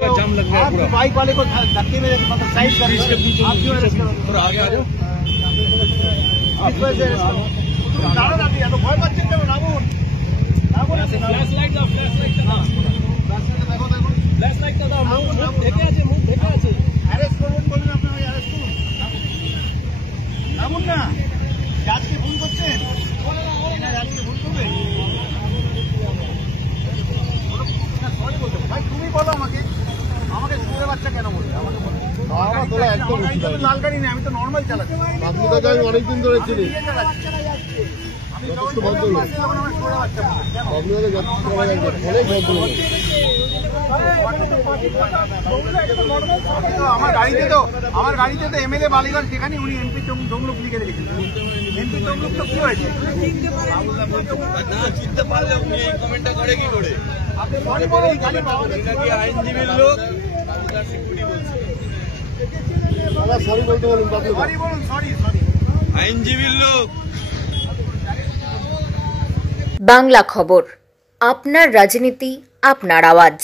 जाम लग गया पूरा। बाइक वाले को धक्के में मतलब साइड कर इसके पूछो आप क्यों अरेस्ट करो? थोड़ा आगे आ जाओ। किस वजह से अरेस्ट करो? तुम दारू लाती है तो भय बच्चे के Namun Namun flash light दाও, flash light দাও, ফ্ল্যাশ লাইট দাও। মুখ ঢেকে আছে, মুখ ঢেকে আছে। অ্যারেস্ট করুন বলুন, আপনি ওই অ্যারেস্ট করুন নামুন না। জাজকে ফোন করছেন না, জাজকে ফোন করবে সরি বলতে ভাই, তুমি বলো আমাকে শুয়ে বাচ্চা কেন বলবে আমাকে বলো। আমার তোলা একদম লাল গাড়ি নেই, আমি তো নর্মাল চালাচ্ছি। আপনি তো আমি অনেকদিন ধরে চিনি। আমি যখন বাসে যখন আমার শুয়ে বাচ্চা আপনি অনেক ভদ্র। আমার গাড়িতে তো এমএলএ বালিগঞ্জ, যেখানে উনি এমপি তমলুক লিখে রেখেছিলেন। এমপি তমলুক তো কি হয়েছে না চিনতে পারলে উনি এই কমেন্টটা করে কি করে? আপনি সরি বলুন, গাড়ি পাওয়া যাচ্ছে নাকি আইনজীবীর লোক সিকিউরিটি বলছে। সরি বলতে বলুন, সরি বলুন, সরি সরি আইনজীবীর লোক। বাংলা খবর, আপনার রাজনীতি, আপনার আওয়াজ।